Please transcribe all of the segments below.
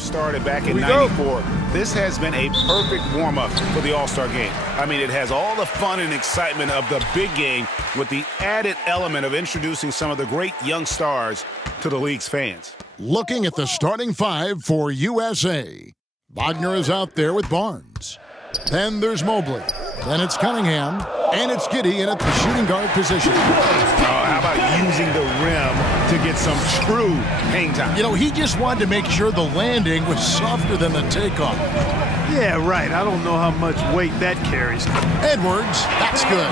started back in '94, this has been a perfect warm-up for the All-Star game. I mean, it has all the fun and excitement of the big game with the added element of introducing some of the great young stars to the league's fans. Looking at the starting five for USA. Wagner is out there with Barnes. Then there's Mobley. Then it's Cunningham. And it's Giddey in at the shooting guard position. How about using the rim to get some true hang time? You know, he just wanted to make sure the landing was softer than the takeoff. Yeah, right. I don't know how much weight that carries. Edwards, that's good.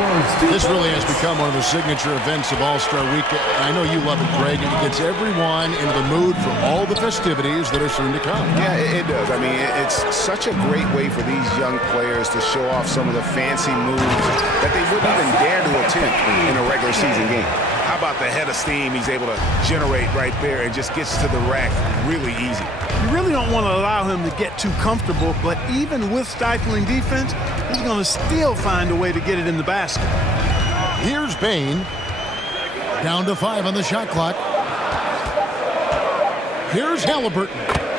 This really has become one of the signature events of All-Star Weekend. I know you love it, Greg, and it gets everyone into the mood for all the festivities that are soon to come. Yeah, it does. I mean, it's such a great way for these young players to show off some of the fancy moves that they wouldn't even dare to attempt in a regular season game. How about the head of steam he's able to generate right there and just gets to the rack really easy? You really don't want to allow him to get too comfortable, but even with stifling defense, he's going to still find a way to get it in the basket. Here's Bain. Down to 5 on the shot clock. Here's Halliburton.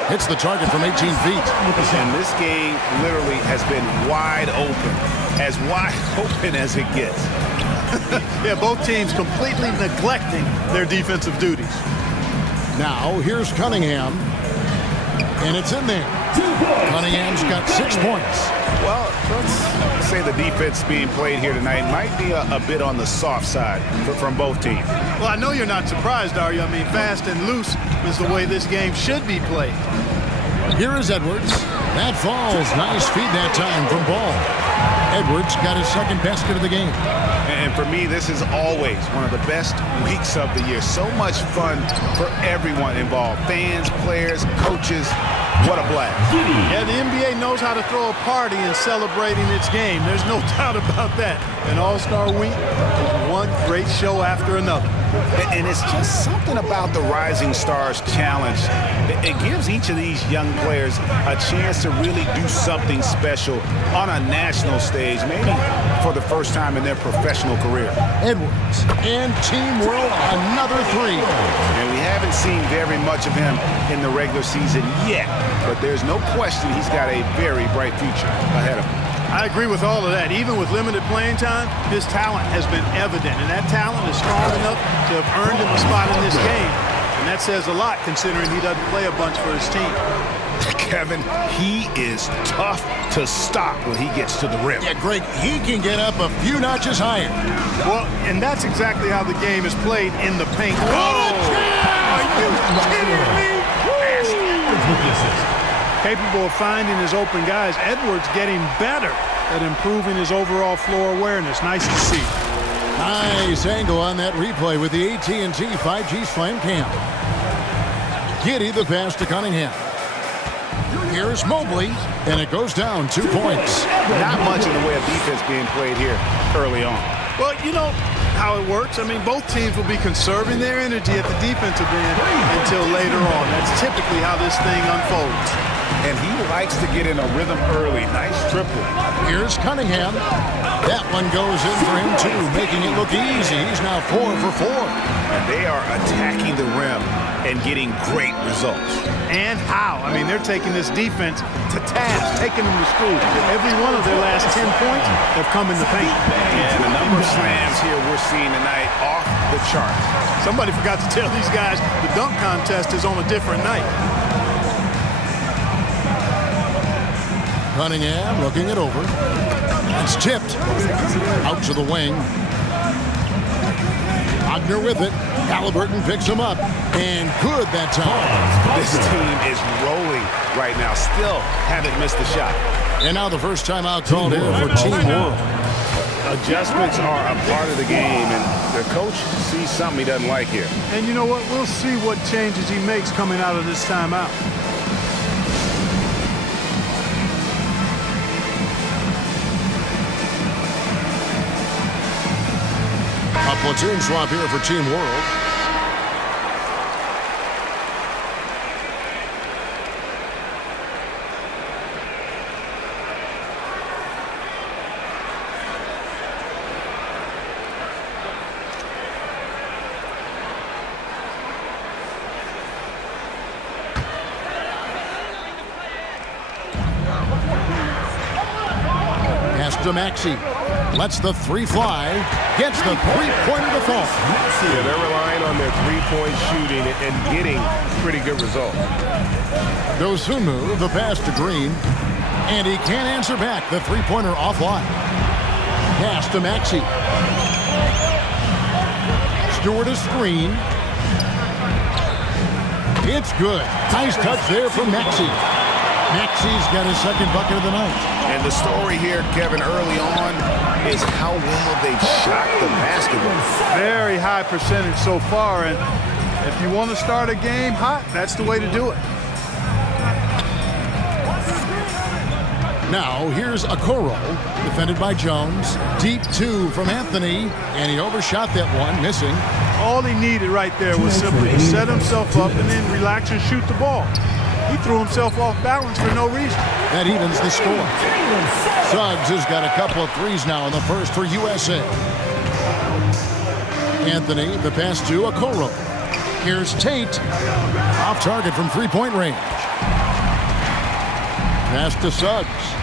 Hits the target from 18 feet. And this game literally has been wide open as it gets. Yeah, both teams completely neglecting their defensive duties. Now, here's Cunningham. And it's in there. Cunningham's got 6 points. Well, let's say the defense being played here tonight might be a bit on the soft side from both teams. Well, I know you're not surprised, are you? I mean, fast and loose is the way this game should be played. Here is Edwards. That falls. Nice feed that time from Ball. Edwards got his second basket of the game. And for me, this is always one of the best weeks of the year. So much fun for everyone involved. Fans, players, coaches. What a blast. Yeah, the NBA knows how to throw a party in celebrating its game. There's no doubt about that. An All-Star Week is one great show after another. And it's just something about the Rising Stars Challenge. It gives each of these young players a chance to really do something special on a national stage, maybe for the first time in their professional career. Edwards and Team World, another 3. And we haven't seen very much of him in the regular season yet, but there's no question he's got a very bright future ahead of him. I agree with all of that. Even with limited playing time, his talent has been evident, and that talent is strong enough to have earned him a spot in this game. And that says a lot considering he doesn't play a bunch for his team. Kevin, he is tough to stop when he gets to the rim. Yeah, Greg, he can get up a few notches higher. Well, and that's exactly how the game is played in the paint. Oh! Are you kidding me? Capable of finding his open guys, Edwards getting better at improving his overall floor awareness. Nice to see. Nice angle on that replay with the AT&T 5G Slam Cam. Giddey the pass to Cunningham. Here's Mobley, and it goes down 2 points. Not much in the way of defense being played here early on. Well, you know how it works. I mean, both teams will be conserving their energy at the defensive end until later on. That's typically how this thing unfolds. And he likes to get in a rhythm early. Nice triple. Here's Cunningham. That one goes in for him, too, making it look easy. He's now 4 for 4. And they are attacking the rim and getting great results. And how? I mean, they're taking this defense to task, taking them to school. Every one of their last 10 points have come in the paint. And the number of slams here we're seeing tonight off the charts. Somebody forgot to tell these guys the dunk contest is on a different night. Cunningham looking it over. It's tipped. Out to the wing. Wagner with it. Halliburton picks him up. And good that time. This team is rolling right now. Still haven't missed a shot. And now the first timeout called here for Team World. Adjustments are a part of the game, and the coach sees something he doesn't like here. And you know what? We'll see what changes he makes coming out of this timeout. A platoon swap here for Team World. to Maxey. Lets the three fly. Gets the three-pointer to fall. Yeah, they're relying on their three-point shooting and getting pretty good results. Dosunmu, the pass to Green. And he can't answer back. The three-pointer offline. Pass to Maxey. Stewart a screen. It's good. Nice touch there from Maxey. Maxey's got his second bucket of the night. And the story here, Kevin, early on is how well they've shot the basketball. Very high percentage so far, and if you want to start a game hot, that's the way to do it. Now, here's Okoro, defended by Jones. Deep two from Anthony, and he overshot that one, missing. All he needed right there was simply to set himself up and then relax and shoot the ball. He threw himself off balance for no reason. That evens the score. Suggs has got a couple of threes now in the first for USA. Anthony, the pass to Okoro. Here's Tate. Off target from three-point range. Pass to Suggs.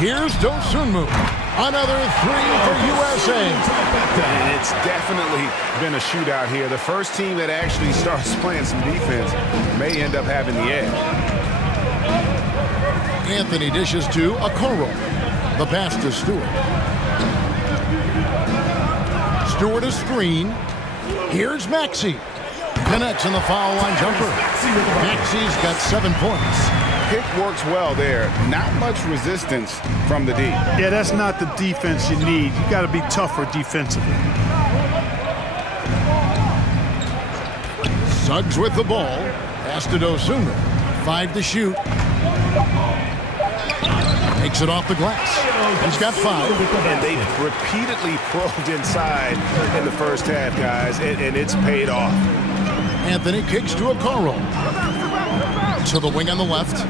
Here's Dosunmu. Another three for USA. And it's definitely been a shootout here. The first team that actually starts playing some defense may end up having the edge. Anthony dishes to Okoro. The pass to Stewart. Stewart a screen. Here's Maxey. Connects in the foul line jumper. Maxey's got 7 points. Pick works well there. Not much resistance from the D. Yeah, that's not the defense you need. You got to be tougher defensively. Suggs with the ball. Pass to Dosunmu. 5 to shoot. Takes it off the glass. He's got 5. And they repeatedly probed inside in the first half, guys, and it's paid off. Anthony kicks to Okoro. To the wing on the left.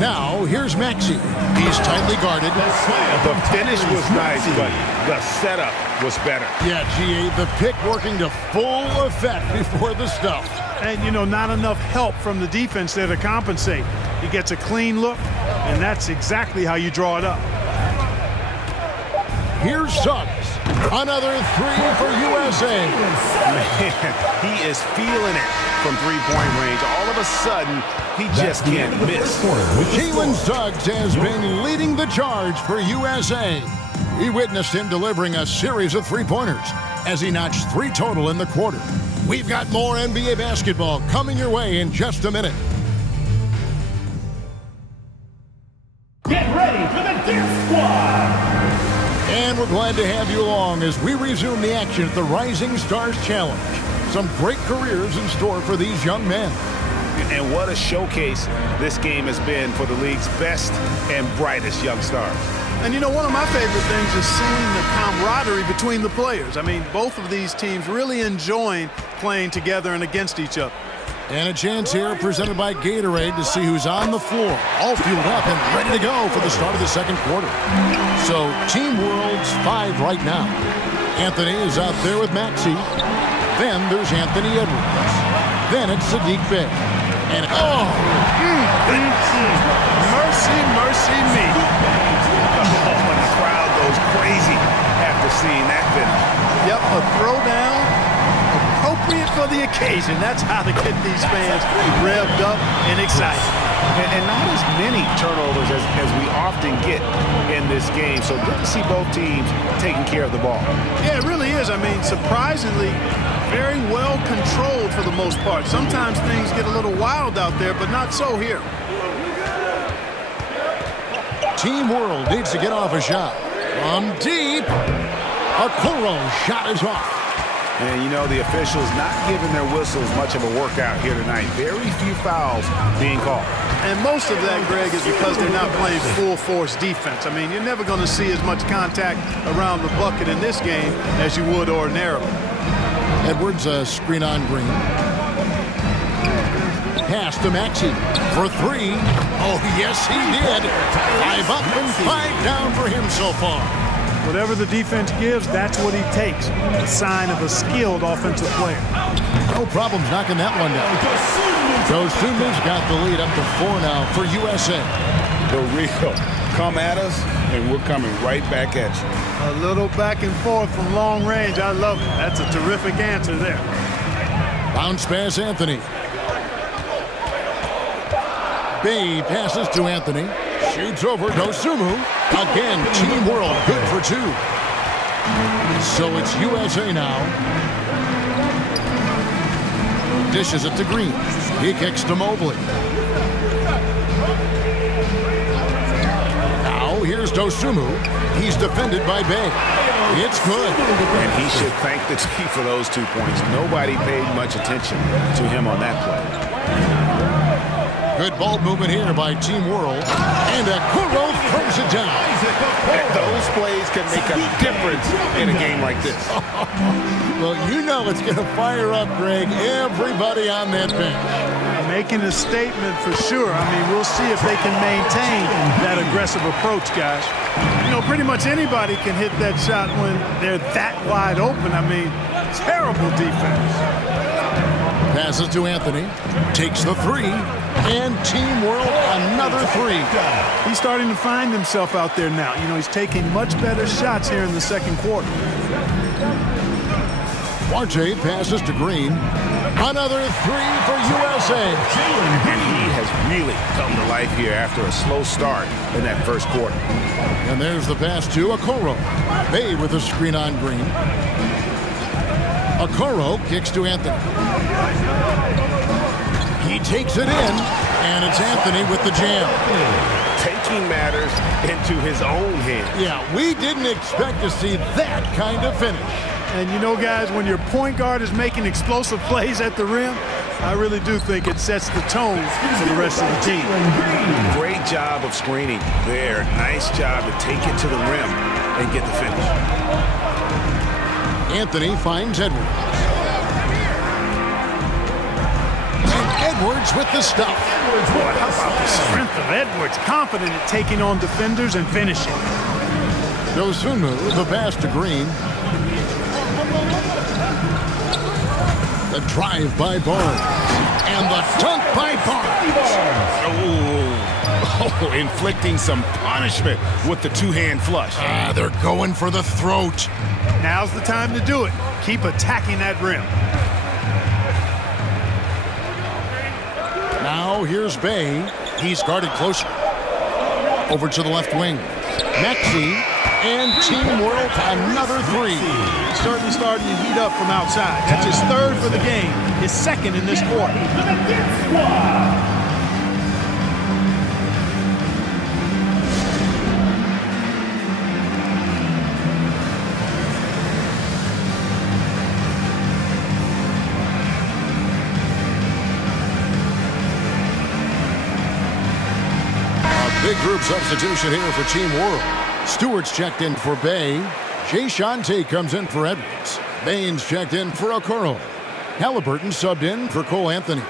Now, here's Maxey. He's tightly guarded. The finish was nice, but the setup was better. Yeah, GA, the pick working to full effect before the stuff. And, you know, not enough help from the defense there to compensate. He gets a clean look, and that's exactly how you draw it up. Here's Suggs. Another three for USA. Man, he is feeling it from three-point range. All of a sudden, he just can't miss. Jalen Suggs has been leading the charge for USA. We witnessed him delivering a series of three-pointers as he notched 3 total in the quarter. We've got more NBA basketball coming your way in just a minute. Get ready for the Dip Squad! And we're glad to have you along as we resume the action at the Rising Stars Challenge. Some great careers in store for these young men. And what a showcase this game has been for the league's best and brightest young stars. And, you know, one of my favorite things is seeing the camaraderie between the players. I mean, both of these teams really enjoying playing together and against each other. And a chance here presented by Gatorade to see who's on the floor, all fueled up and ready to go for the start of the second quarter. So Team World's 5 right now. Anthony is out there with Maxey. Then there's Anthony Edwards. Then it's Sadiq Bey. And Mercy, mercy me. Oh, and the crowd goes crazy after seeing that finish. Yep, a throwdown. Appropriate for the occasion. That's how to get these fans revved up and excited. And not as many turnovers as we often get in this game. So good to see both teams taking care of the ball. Yeah, it really is. I mean, surprisingly, very well controlled for the most part. Sometimes things get a little wild out there, but not so here. Team World needs to get off a shot. From deep, Okoro's shot is off. And, you know, the officials not giving their whistles much of a workout here tonight. Very few fouls being called. And most of that, Greg, is because they're not playing full-force defense. I mean, you're never going to see as much contact around the bucket in this game as you would ordinarily. Edwards, screen on Green. Pass to Maxey for 3. Oh, yes, he did. 5 up and 5 down for him so far. Whatever the defense gives, that's what he takes. A sign of a skilled offensive player. No problems knocking that one down. Dosumu's got the lead up to 4 now for USA. The real come at us, and we're coming right back at you. A little back and forth from long range. I love it. That's a terrific answer there. Bounce pass, Anthony. Bay passes to Anthony. Shoots over Dosumu. Again, Team World good for 2. So it's USA now. Dishes it to Green. He kicks to Mobley. Now here's Dosumu. He's defended by Bay. It's good. And he should thank the T for those 2 points. Nobody paid much attention to him on that play. Good ball movement here by Team World. And Okoro throws it down. And those plays can make a difference in a game like this. Well, you know it's going to fire up, Greg, everybody on that bench. Making a statement for sure. I mean, we'll see if they can maintain that aggressive approach, guys. You know, pretty much anybody can hit that shot when they're that wide open. I mean, terrible defense. Passes to Anthony. Takes the 3. And Team World another 3. He's starting to find himself out there now. You know, he's taking much better shots here in the second quarter. Duarte passes to Green. Another 3 for USA. And he has really come to life here after a slow start in that first quarter. And there's the pass to Okoro. Bay with a screen on Green. Okoro kicks to Anthony. He takes it in, and it's Anthony with the jam. Taking matters into his own hands. Yeah, we didn't expect to see that kind of finish. And you know, guys, when your point guard is making explosive plays at the rim, I really do think it sets the tone for the rest of the team. Great job of screening there. Nice job to take it to the rim and get the finish. Anthony finds Edwards. And Edwards with the stuff. Boy, how about the strength of Edwards? Confident at taking on defenders and finishing. Dosunmu, the pass to Green. The drive by Barnes. And the dunk by Barnes. Oh, inflicting some punishment with the two-hand flush. They're going for the throat. Now's the time to do it. Keep attacking that rim. Now here's Bay. He's guarded closer. Over to the left wing. Maxey and Team World another 3. He's certainly starting to heat up from outside. That's his 3rd for the game. His 2nd in this quarter. Big group substitution here for Team World. Stewart's checked in for Bay. Jay Shante comes in for Edwards. Baines checked in for Okoro. Halliburton subbed in for Cole Anthony.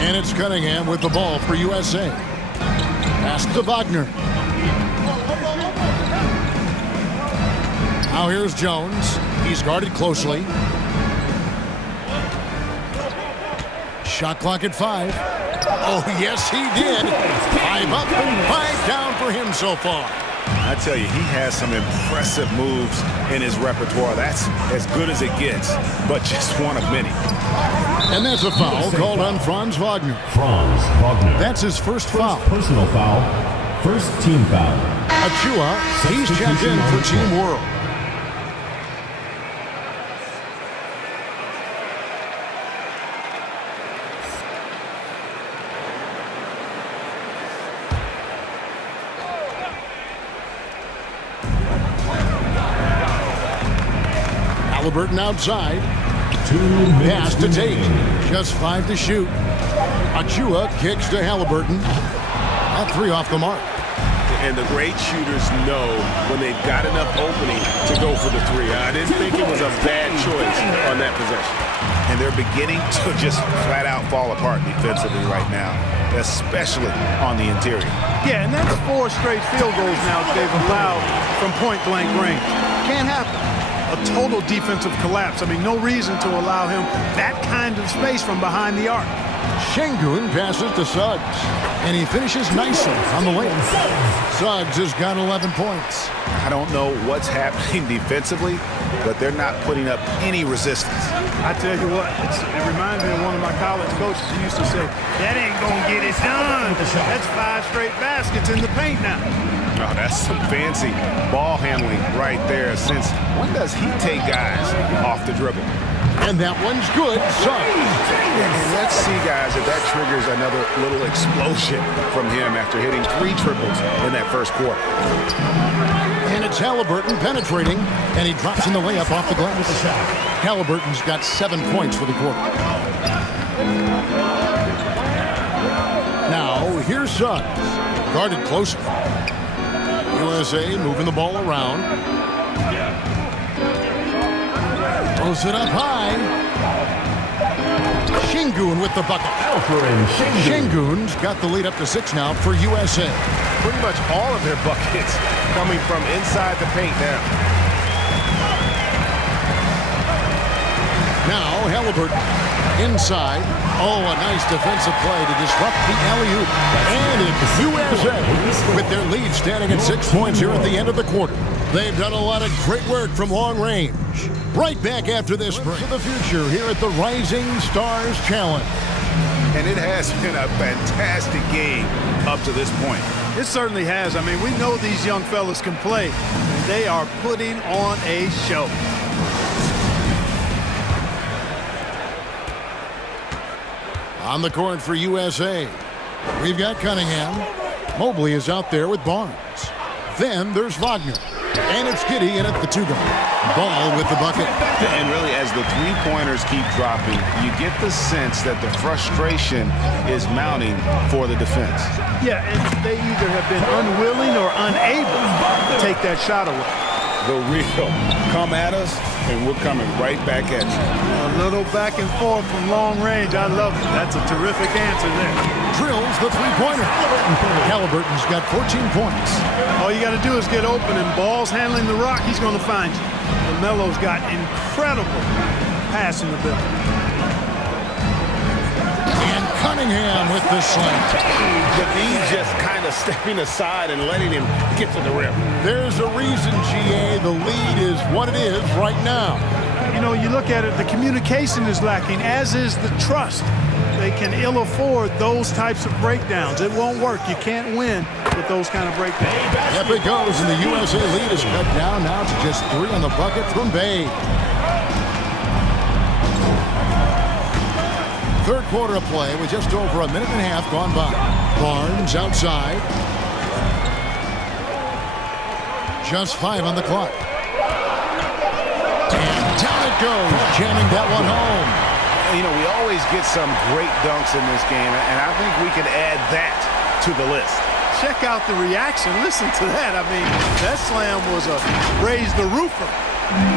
And it's Cunningham with the ball for USA. Pass to Wagner. Now here's Jones. He's guarded closely. Shot clock at 5. Oh, yes, he did. 5 up and 5 down for him so far. I tell you, he has some impressive moves in his repertoire. That's as good as it gets, but just one of many. And that's a foul called on Franz Wagner. Franz Wagner. That's his first foul. Personal foul. First team foul. Achua, he's checked in for Team World. Halliburton outside. Pass to Tate. Just 5 to shoot. Achua kicks to Halliburton. That 3 off the mark. And the great shooters know when they've got enough opening to go for the 3. I didn't think it was a bad choice on that possession. And they're beginning to just flat out fall apart defensively right now, especially on the interior. Yeah, and that's 4 straight field goals now that they've allowed from point-blank range. Can't happen. A total defensive collapse. I mean, no reason to allow him that kind of space from behind the arc. Şengün passes to Suggs, and he finishes nicely on the lane. Suggs has got 11 points. I don't know what's happening defensively, but they're not putting up any resistance. I tell you what, it reminds me of one of my college coaches. He used to say, that ain't going to get it done. That's 5 straight baskets in the paint now. Oh, that's some fancy ball handling right there. Since when does he take guys off the dribble? And that one's good. Let's see, guys, if that triggers another little explosion from him after hitting 3 triples in that first quarter. And it's Halliburton penetrating, and he drops in the layup off the glass. Halliburton's got 7 points for the quarter. Now, here's Suggs, guarded closer. USA moving the ball around. Throws it up high. Şengün with the bucket. Şengün's got the lead up to 6 now for USA. Pretty much all of their buckets coming from inside the paint now. Now Halliburton inside. Oh, a nice defensive play to disrupt the alley-oop. And it's USA with their lead standing at 6 points here at the end of the quarter. They've done a lot of great work from long range. Right back after this break. For the future here at the Rising Stars Challenge. And it has been a fantastic game up to this point. It certainly has. I mean, we know these young fellas can play. And they are putting on a show. On the court for USA, we've got Cunningham. Mobley is out there with Barnes. Then there's Wagner. And it's Giddey in at the 2-guard. Ball with the bucket. And really, as the 3-pointers keep dropping, you get the sense that the frustration is mounting for the defense. Yeah, and they either have been unwilling or unable to take that shot away. The real come at us, and we're coming right back at you. A little back and forth from long range. I love it. That's a terrific answer there. Drills the 3-pointer. Halliburton's got 14 points. All you got to do is get open, and Ball's handling the rock. He's going to find you. LaMelo's got incredible passing ability. And Cunningham with the slam. But he's just kind of stepping aside and letting him get to the rim. There's a reason, GA, the lead is what it is right now. You know, you look at it, the communication is lacking, as is the trust. They can ill afford those types of breakdowns. It won't work. You can't win with those kind of breakdowns. Up it goes, and the USA lead is cut down now to just 3 on the bucket from Bay. Third quarter of play with just over a minute and a half gone by. Barnes outside. Just 5 on the clock. And down it goes, jamming that one home. You know, we always get some great dunks in this game, and I think we can add that to the list. Check out the reaction. Listen to that. I mean, that slam was a raise the roofer.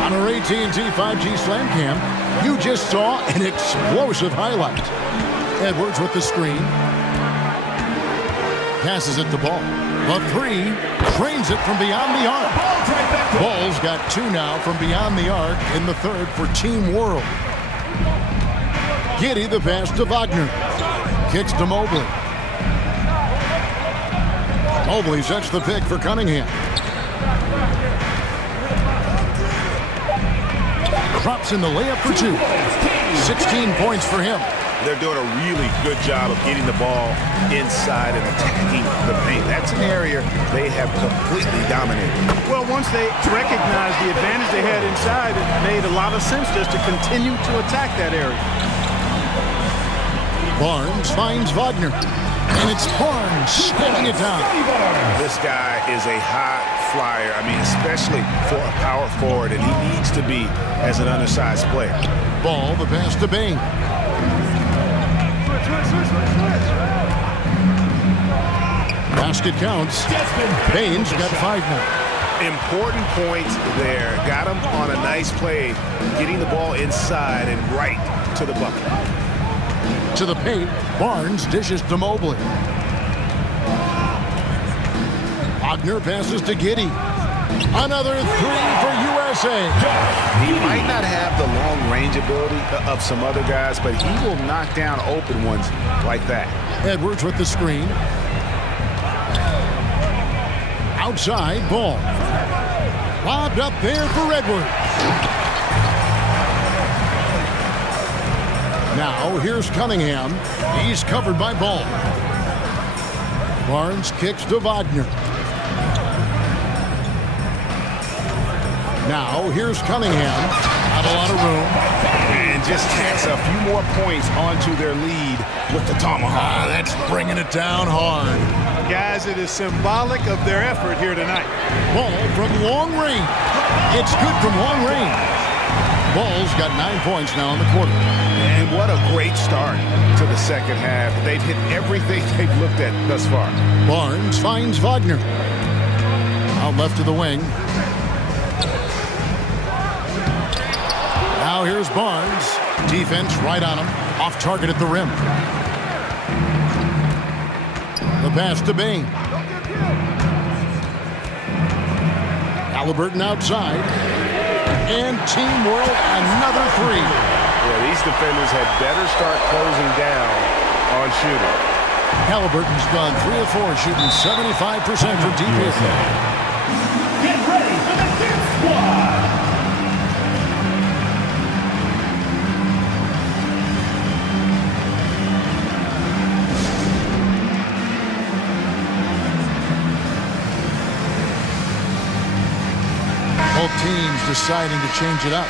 On our AT&T 5G Slam Cam, you just saw an explosive highlight. Edwards with the screen. Passes it to Ball. A 3, trains it from beyond the arc. Ball's got 2 now from beyond the arc in the third for Team World. Giddey the pass to Wagner. Kicks to Mobley. Mobley sets the pick for Cunningham. Drops in the layup for 2. 16 points for him. They're doing a really good job of getting the ball inside and attacking the paint. That's an area they have completely dominated. Well, once they recognized the advantage they had inside, it made a lot of sense just to continue to attack that area. Barnes finds Wagner. And it's Barnes spinning it down. This guy is a high flyer. I mean, especially for a power forward, and he needs to be as an undersized player. Ball, the pass to Bain. Basket counts. Bain's got 5 now. Important points there. Got him on a nice play, getting the ball inside and right to the bucket. To the paint, Barnes dishes to Mobley. Wagner passes to Giddey. Another three for USA. He might not have the long-range ability of some other guys, but he will knock down open ones like that. Edwards with the screen. Outside, ball. Lobbed up there for Edwards. Now, here's Cunningham. He's covered by Ball. Barnes kicks to Wagner. Now, here's Cunningham. Not a lot of room. And just tacks a few more points onto their lead with the tomahawk. That's bringing it down hard. Guys, it is symbolic of their effort here tonight. Ball from long range. It's good from long range. Ball's got 9 points now in the quarter. And what a great start to the second half. They've hit everything they've looked at thus far. Barnes finds Wagner. Out left to the wing. Now here's Barnes. Defense right on him. Off target at the rim. The pass to Bain. Halliburton outside. And teamwork, another three. Yeah, these defenders had better start closing down on shooting. Halliburton's gone 3 of 4, shooting 75% from deep. Get ready for the Dip Squad. Both teams deciding to change it up.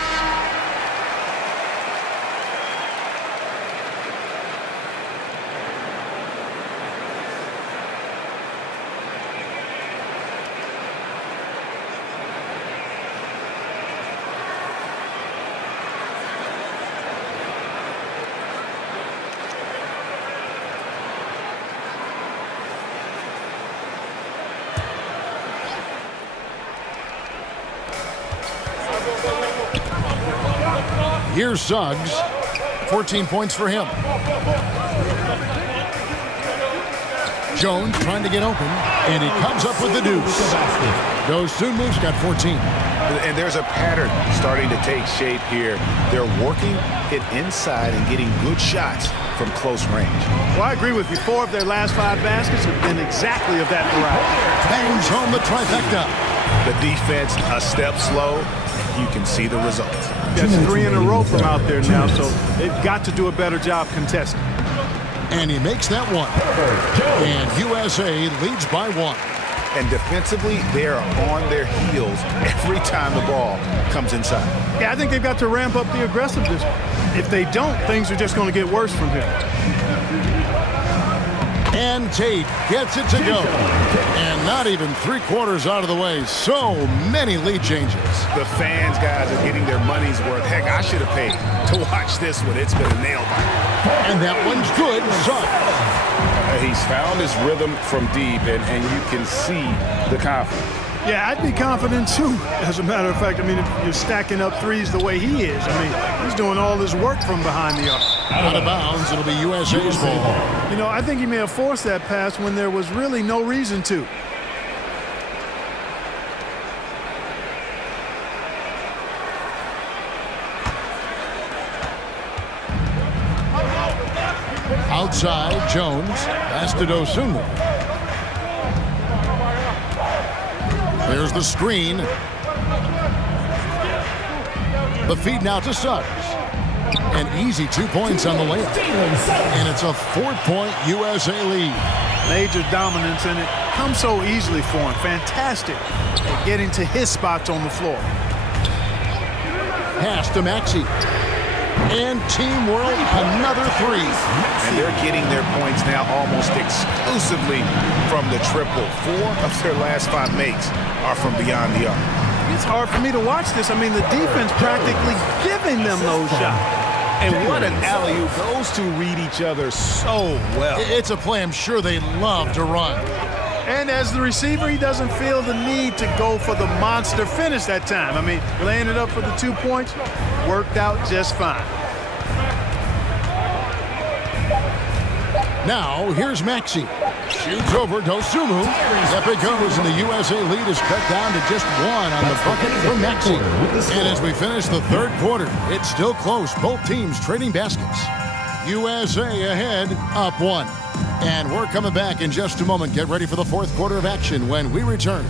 Here's Suggs. 14 points for him. Jones trying to get open, and he comes up with the deuce. Dosunmu's got 14. And there's a pattern starting to take shape here. They're working it inside and getting good shots from close range. Well, I agree with you. 4 of their last 5 baskets have been exactly of that variety. Bangs home the trifecta. The defense a step slow. You can see the results. That's 3 in a row from out there now, so they've got to do a better job contesting. And he makes that one. And USA leads by 1. And defensively, they are on their heels every time the ball comes inside. Yeah, I think they've got to ramp up the aggressiveness. If they don't, things are just going to get worse from here. And Tate gets it to go. And not even 3/4 out of the way. So many lead changes. The fans, guys, are getting their money's worth. Heck, I should have paid to watch this one. It's been a nail biter. And that one's good. He's found his rhythm from deep, and you can see the confidence. Yeah, I'd be confident, too. As a matter of fact, I mean, if you're stacking up threes the way he is, I mean, he's doing all his work from behind the arc. Out of bounds, it'll be USA's ball. You know, I think he may have forced that pass when there was really no reason to. Outside, Jones. Pass to Dosunmu. There's the screen. The feed now to Suggs. An easy 2 points on the layup. And it's a 4-point USA lead. Major dominance, and it comes so easily for him. Fantastic at getting to his spots on the floor. Pass to Maxey. And Team World, another 3. And they're getting their points now almost exclusively from the triple. 4 of their last 5 makes are from beyond the arc. It's hard for me to watch this. I mean, the defense practically giving them those shots. And what an alley-oop. Those two read each other so well. It's a play I'm sure they love to run. And as the receiver, he doesn't feel the need to go for the monster finish that time. I mean, laying it up for the 2 points worked out just fine. Now, here's Maxey. Shoots over Dosumu. Up it goes, and the USA lead is cut down to just one on the bucket for Maxey. And as we finish the third quarter, it's still close. Both teams trading baskets. USA ahead, up one. And we're coming back in just a moment. Get ready for the fourth quarter of action when we return.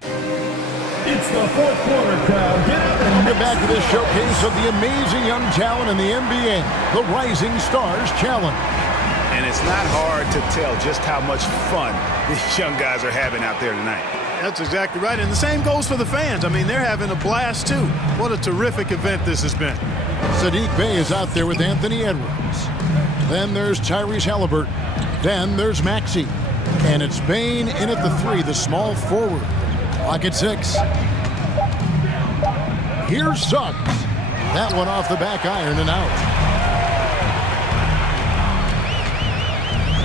It's the fourth quarter, crowd. Get up and Welcome back to this showcase of the amazing young talent in the NBA, the Rising Stars Challenge. And it's not hard to tell just how much fun these young guys are having out there tonight. That's exactly right. And the same goes for the fans. I mean, they're having a blast, too. What a terrific event this has been. Sadiq Bey is out there with Anthony Edwards. Then there's Tyrese Halliburton. Then there's Maxey. And it's Bane in at the three, the small forward. Clock at 6. Here's Suggs. That one off the back iron and out.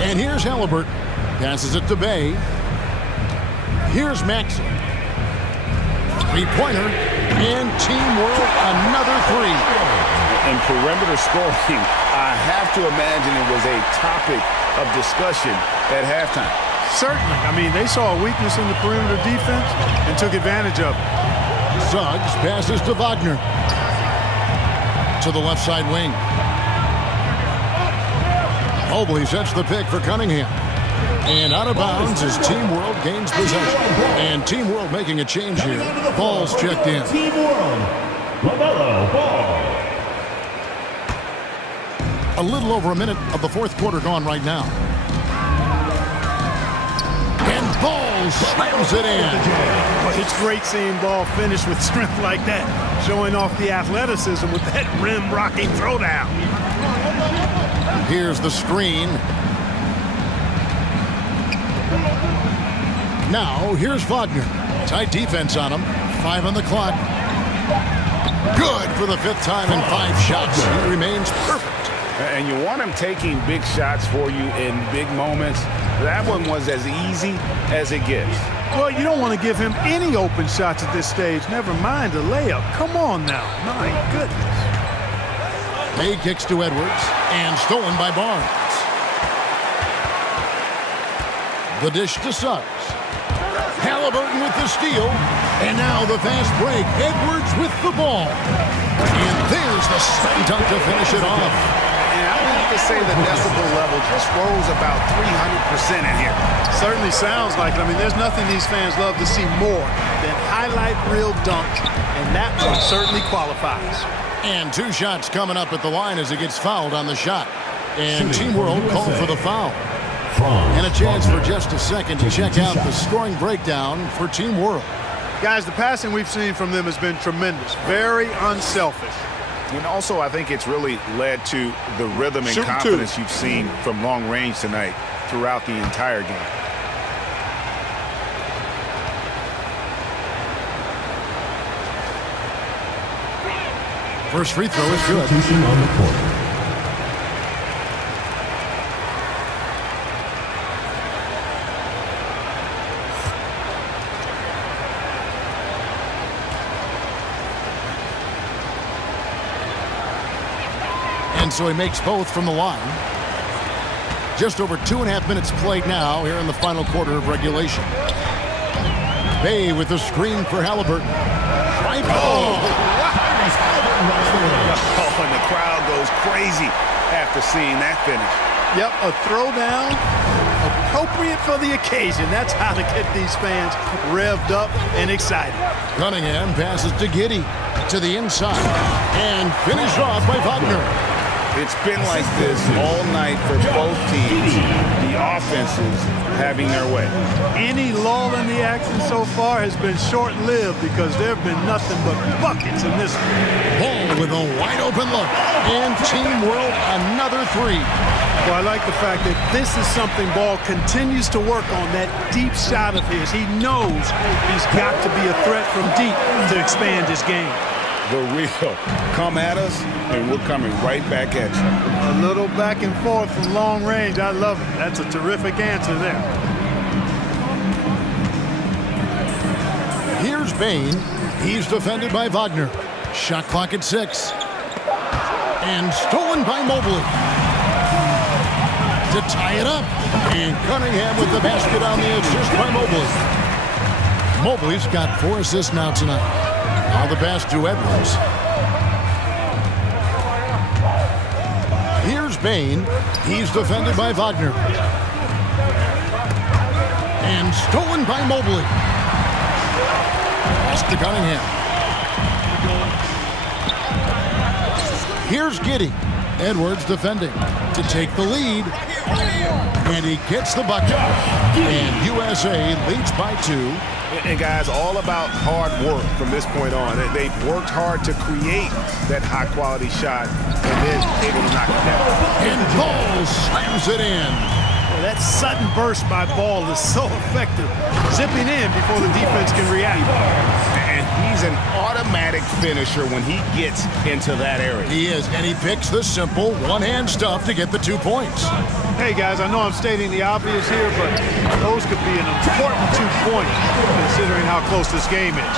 And here's Halliburton. Passes it to Bey. Here's Maxey. Three-pointer. And Team World, another three. And perimeter scoring, I have to imagine it was a topic of discussion at halftime. Certainly. I mean, they saw a weakness in the perimeter defense and took advantage of it. Suggs passes to Wagner. To the left side wing. Mobley sets the pick for Cunningham. And out of bounds as Team World gains possession. And Team World making a change here. Ball's checked in. Team World. LaMelo Ball. A little over a minute of the fourth quarter gone right now. And Ball slams it in. It's great seeing Ball finish with strength like that, showing off the athleticism with that rim-rocking throwdown. Here's the screen. Now, here's Wagner. Tight defense on him. 5 on the clock. Good for the 5th time in 5 shots. He remains perfect. And you want him taking big shots for you in big moments. That one was as easy as it gets. Well, you don't want to give him any open shots at this stage. Never mind a layup. Come on now. My goodness. Bey kicks to Edwards. And stolen by Barnes. The dish to Suggs. Halliburton with the steal. And now the fast break. Edwards with the ball. And there's the slam dunk to finish it off. And I would have to say the decibel level just rose about 300% in here. Certainly sounds like it. I mean, there's nothing these fans love to see more than highlight reel dunks. And that one certainly qualifies. And 2 shots coming up at the line as it gets fouled on the shot. And Team World called for the foul. And a chance for just a second to check out the scoring breakdown for Team World. Guys, the passing we've seen from them has been tremendous. Very unselfish. And also, I think it's really led to the rhythm and confidence you've seen from long range tonight throughout the entire game. First free throw is good. On the court. And so he makes both from the line. Just over 2.5 minutes played now here in the final quarter of regulation. Bey with the screen for Halliburton. Right ball. Oh, and the crowd goes crazy after seeing that finish. Yep, a throwdown appropriate for the occasion. That's how to get these fans revved up and excited. Cunningham passes to Giddey to the inside and finished off by Wagner. It's been like this all night for both teams. The offenses having their way. Any lull in the action so far has been short-lived because there have been nothing but buckets in this one. Ball with a wide-open look. And Team World, another 3. Well, I like the fact that this is something Ball continues to work on, that deep shot of his. He knows he's got to be a threat from deep to expand his game. The real come at us, and we're coming right back at you. A little back and forth from long range. I love it. That's a terrific answer there. Here's Bane. He's defended by Wagner. Shot clock at 6. And stolen by Mobley. To tie it up. And Cunningham with the basket on the assist by Mobley. Mobley's got 4 assists now tonight. Now the pass to Edwards. Here's Bain. He's defended by Wagner. And stolen by Mobley. Pass to Cunningham. Here's Giddey. Edwards defending to take the lead. And he gets the bucket. And USA leads by 2. And guys, all about hard work from this point on. They've worked hard to create that high-quality shot and then able to knock it down. And Ball slams it in. Well, that sudden burst by Ball is so effective. Zipping in before the defense can react. And he's an automatic finisher when he gets into that area. He is, and he picks the simple one-hand stuff to get the 2 points. Hey, guys, I know I'm stating the obvious here, but those could be an important 2 points considering how close this game is.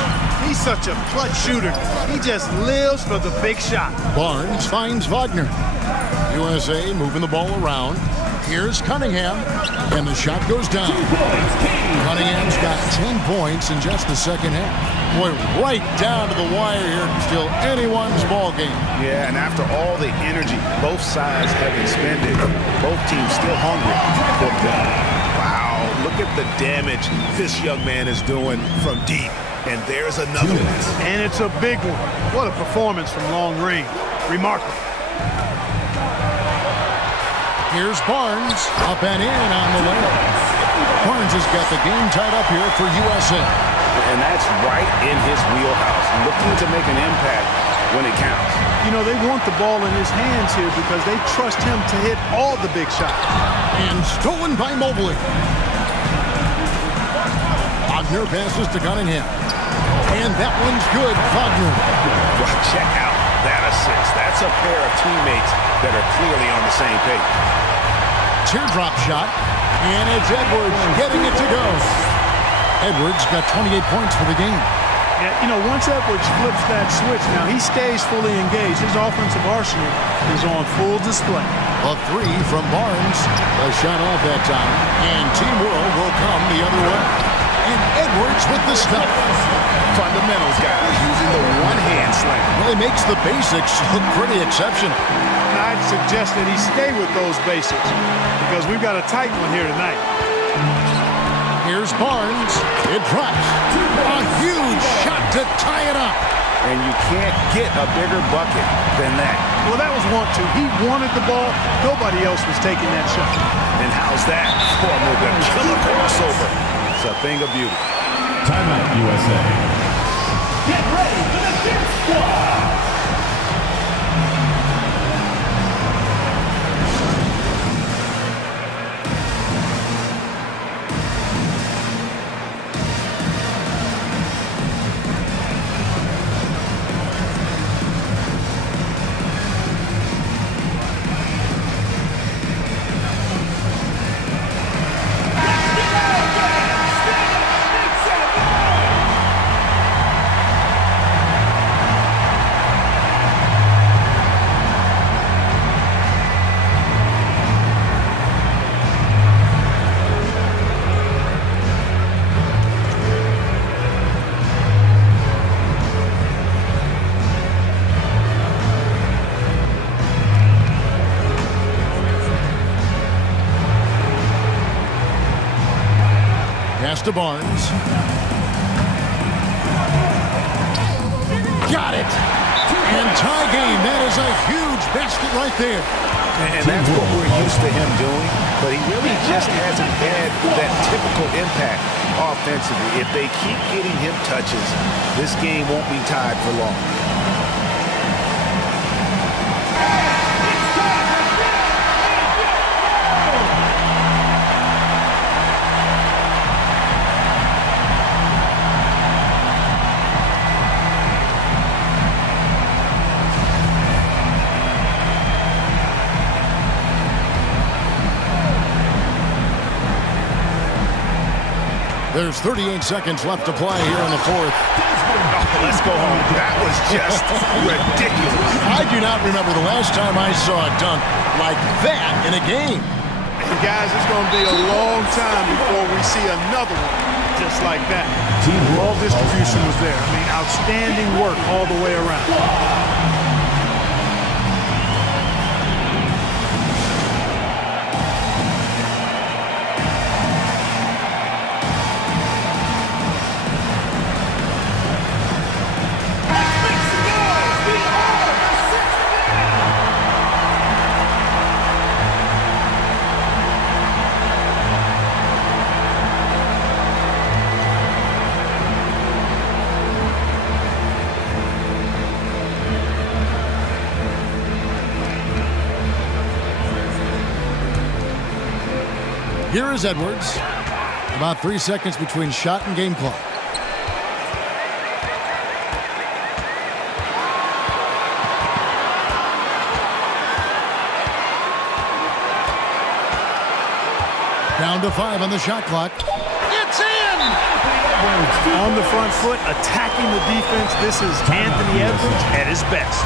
He's such a clutch shooter. He just lives for the big shot. Barnes finds Wagner. USA moving the ball around. Here's Cunningham, and the shot goes down. Cunningham's got 10 points in just the second half. Boy, right down to the wire here. Still anyone's ball game. Yeah, and after all the energy both sides have expended, both teams still hungry for that. Wow, look at the damage this young man is doing from deep. And there's another one. And it's a big one. What a performance from long range. Remarkable. Here's Barnes, up and in on the layup. Barnes has got the game tied up here for USA. And that's right in his wheelhouse, looking to make an impact when it counts. You know, they want the ball in his hands here because they trust him to hit all the big shots. And stolen by Mobley. Wagner passes to Cunningham. And that one's good, Wagner. Well, check out that assist. That's a pair of teammates that are clearly on the same page. Teardrop shot, and it's Edwards getting it to go. Edwards got 28 points for the game. Yeah, you know, once Edwards flips that switch, now he stays fully engaged. His offensive arsenal is on full display. A 3 from Barnes. A shot off that time, and Team World will come the other way. And Edwards with the stuff. Fundamentals, guys, using the one-hand slam. Well, he makes the basics look pretty exceptional. And I'd suggest that he stay with those basics because we've got a tight one here tonight. Here's Barnes. It drops. A huge shot to tie it up. And you can't get a bigger bucket than that. Well, that was want to. He wanted the ball. Nobody else was taking that shot. And how's that for the killer crossover? It's a thing of beauty. Timeout, USA. Get ready for the Dip Squad. Pass to Barnes. Got it. And tie game. That is a huge basket right there. And that's what we're used to him doing, but he really just hasn't had that typical impact offensively. If they keep getting him touches, this game won't be tied for long. There's 38 seconds left to play here in the fourth. Oh, let's go home. That was just ridiculous. I do do not remember the last time I saw a dunk like that in a game. And guys, it's going to be a long time before we see another one just like that. Ball distribution was there. I mean, outstanding work all the way around. Here is Edwards. About 3 seconds between shot and game clock. Down to 5 on the shot clock. It's in! On the front foot, attacking the defense. This is Anthony Edwards at his best.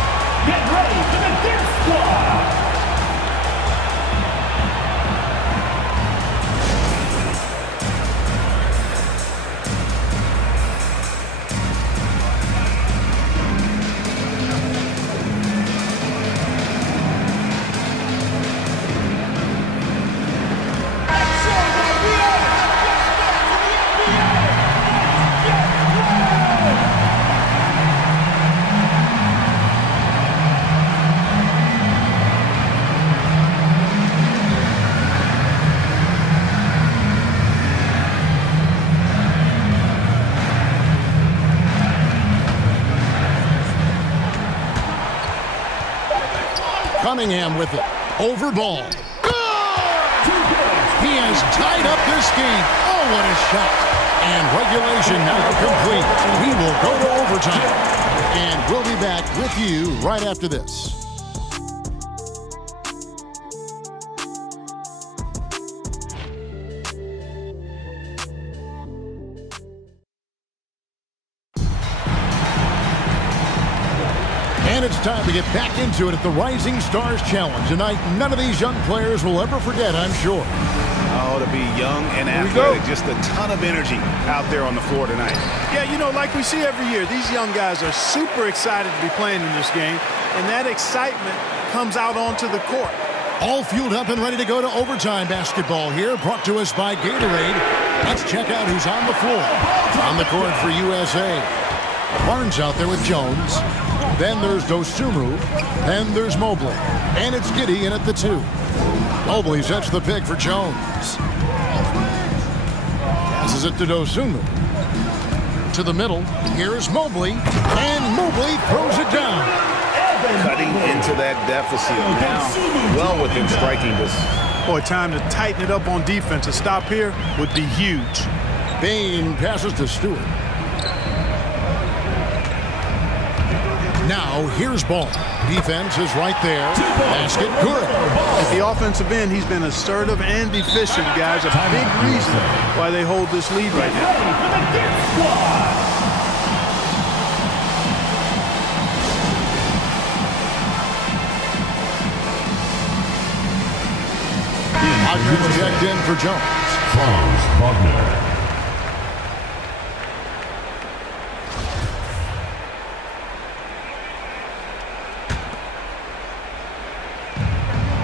Get ready for the dip squad. Cunningham with it. Over ball. He has tied up this game. Oh, what a shot. And regulation now complete. We will go to overtime. And we'll be back with you right after this. And it's time to get back into it at the Rising Stars Challenge. Tonight, none of these young players will ever forget, I'm sure. Oh, to be young and athletic, just a ton of energy out there on the floor tonight. Yeah, you know, like we see every year, these young guys are super excited to be playing in this game, and that excitement comes out onto the court. All fueled up and ready to go to overtime basketball here, brought to us by Gatorade. Let's check out who's on the floor. On the court for USA. Barnes out there with Jones. Then there's Dosunmu. Then there's Mobley. And it's Giddey in at the 2. Mobley sets the pick for Jones. Passes it to Dosunmu. To the middle. Here's Mobley. And Mobley throws it down. Cutting into that deficit now. Well within striking distance. Boy, time to tighten it up on defense. A stop here would be huge. Bain passes to Stewart. Now, here's Ball. Defense is right there. Basket good. At the offensive end, he's been assertive and efficient, guys. A big reason why they hold this lead right now. Hodgins checked in for Jones. Franz Wagner.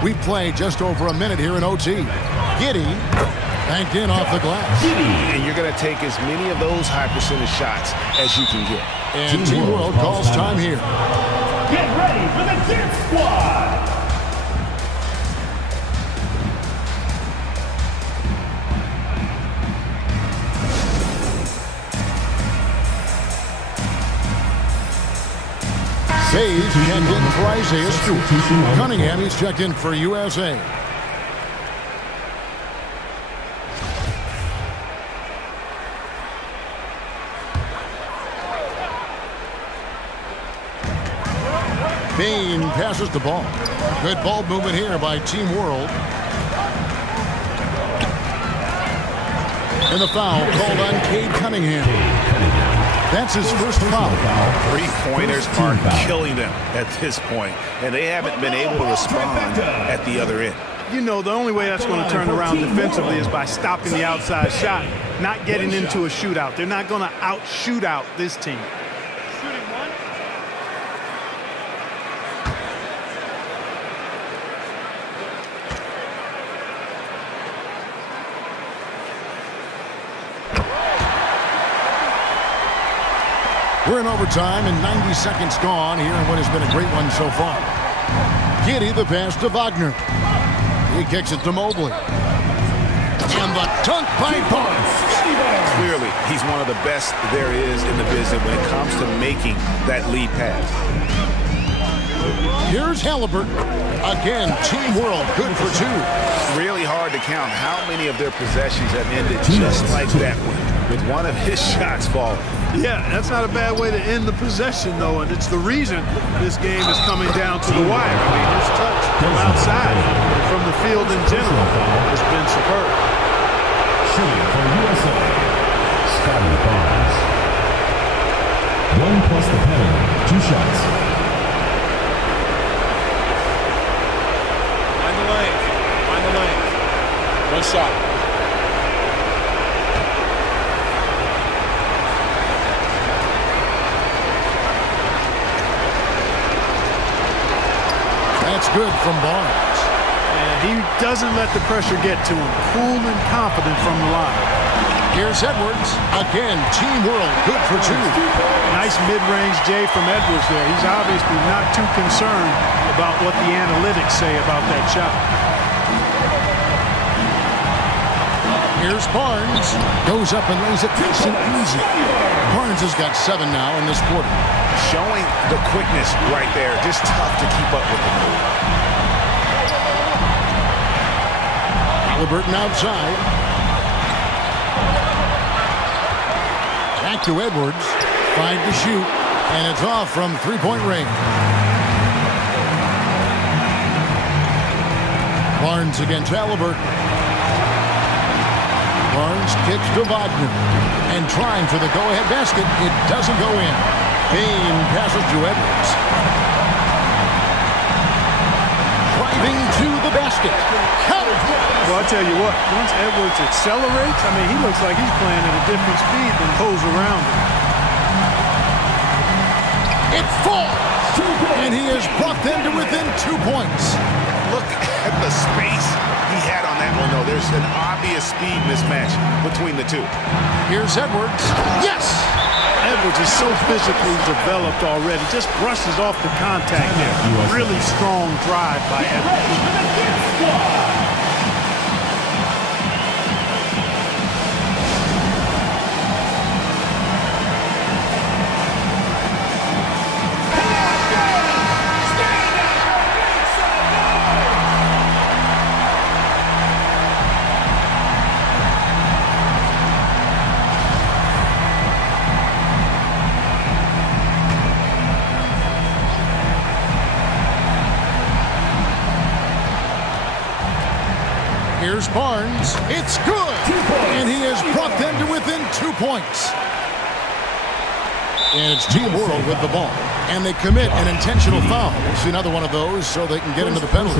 We play just over a minute here in OT. Giddey banked in off the glass. And you're going to take as many of those high percentage shots as you can get. And Team World calls time here. Get ready for the dip squad. Hayes checked in for Isaiah Stewart. Cunningham, he's checked in for USA. Bain passes the ball. Good ball movement here by Team World. And the foul called on Cade Cunningham. That's his first foul. Three-pointers are killing them at this point, and they haven't been able to respond at the other end. You know, the only way that's going to turn around defensively is by stopping the outside shot, not getting into a shootout. They're not going to out-shoot out this team. Shooting one. We're in overtime and 90 seconds gone here in what has been a great one so far. Giddey, the pass to Wagner. He kicks it to Mobley. And the dunk by Barnes. Clearly, he's one of the best there is in the business when it comes to making that lead pass. Here's Halliburton. Again, Team World, good for two. Really hard to count how many of their possessions have ended just like that one, with one of his shots falling. Yeah, that's not a bad way to end the possession, though, and it's the reason this game is coming down to the wire. I mean, his touch from outside and from the field in general has been superb. Shooting for USA, Scotty Barnes. 1 plus the penalty, 2 shots. Find the lane. Find the lane. 1 shot. That's good from Barnes. And he doesn't let the pressure get to him. Cool and confident from the line. Here's Edwards. Again, Team World, good for two. Nice mid-range J from Edwards there. He's obviously not too concerned about what the analytics say about that shot. Here's Barnes. Goes up and lays it nice and easy. Barnes has got 7 now in this quarter. Showing the quickness right there. Just tough to keep up with him. Halliburton outside. Back to Edwards. 5 to shoot. And it's off from three-point range. Barnes against Halliburton. Barnes kicks to Wagner. And trying for the go-ahead basket. It doesn't go in. Payne passes to Edwards. Driving to the basket. Well, I'll tell you what, once Edwards accelerates, I mean, he looks like he's playing at a different speed than those around him. It falls. And he has brought them to within 2 points. Look at the space he had on that one, though. There's an obvious speed mismatch between the two. Here's Edwards. Yes! Edwards is so physically developed already. Just brushes off the contact there. Really strong drive by Edwards. Here's Barnes. It's good. And he has brought them to within 2 points. And it's Team World with the ball. And they commit an intentional foul. It's another one of those so they can get into the penalty.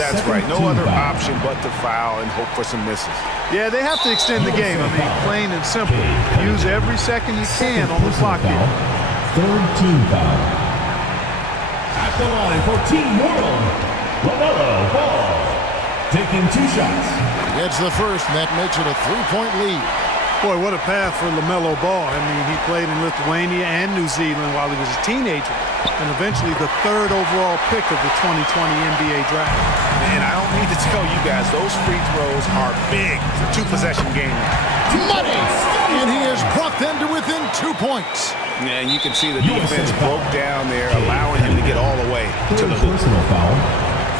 That's right. No other option but to foul and hope for some misses. Yeah, they have to extend the game. I mean, plain and simple. Use every second you can on the clock here. Third team foul. At the line for Team World, LaMelo Ball. Taking 2 shots. It's the first, and that makes it a 3-point lead. Boy, what a path for LaMelo Ball. I mean, he played in Lithuania and New Zealand while he was a teenager, and eventually the 3rd overall pick of the 2020 NBA draft. And I don't need to tell you guys, those free throws are big. 2-possession game. Money! And he has brought them to within 2 points. And you can see the defense broke down there, allowing him to get all the way to the hoop. Personal foul.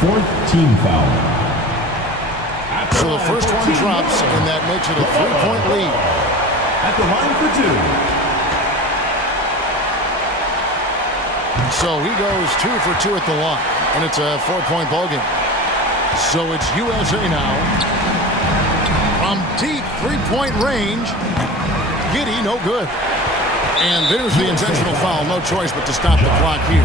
4th team foul. So the first one drops, and that makes it a 3-point lead. At the line for 2. So he goes 2 for 2 at the line, and it's a 4-point ball game. So it's USA now. From deep 3-point range, Giddey, no good. And there's the intentional foul. No choice but to stop the clock here.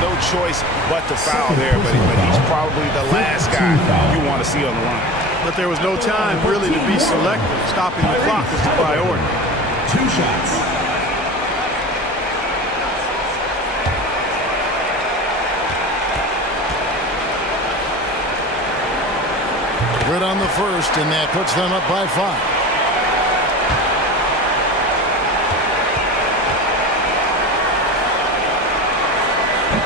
No choice but to foul there, but he's probably the last guy you want to see on the line. But there was no time really to be selective. Stopping the clock was the priority. 2 shots. Good on the first, and that puts them up by 5.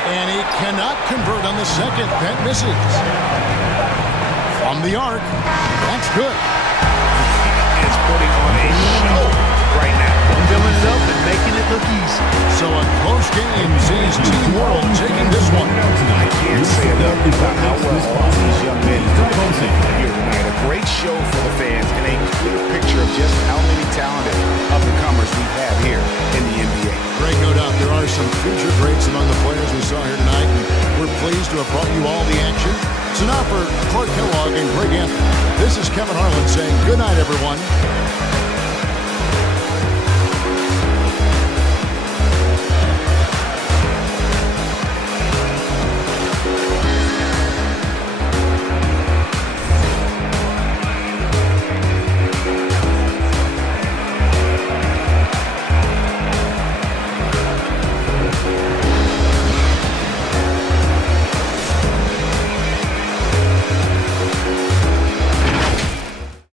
And he cannot convert on the second. That misses. From the arc. That's good. He is putting on a show right now. Filling it up and making it look easy. So a close game sees Team World taking this one. I can't say enough about how well all these young men are here tonight. A great show for the fans and a clear picture of just how many talented up-and-comers we have here in the NBA. Greg, no doubt there are some future greats among the players we saw here tonight, and we're pleased to have brought you all the action. So now for Clark Kellogg and Greg Anthony, this is Kevin Harlan saying good night, everyone.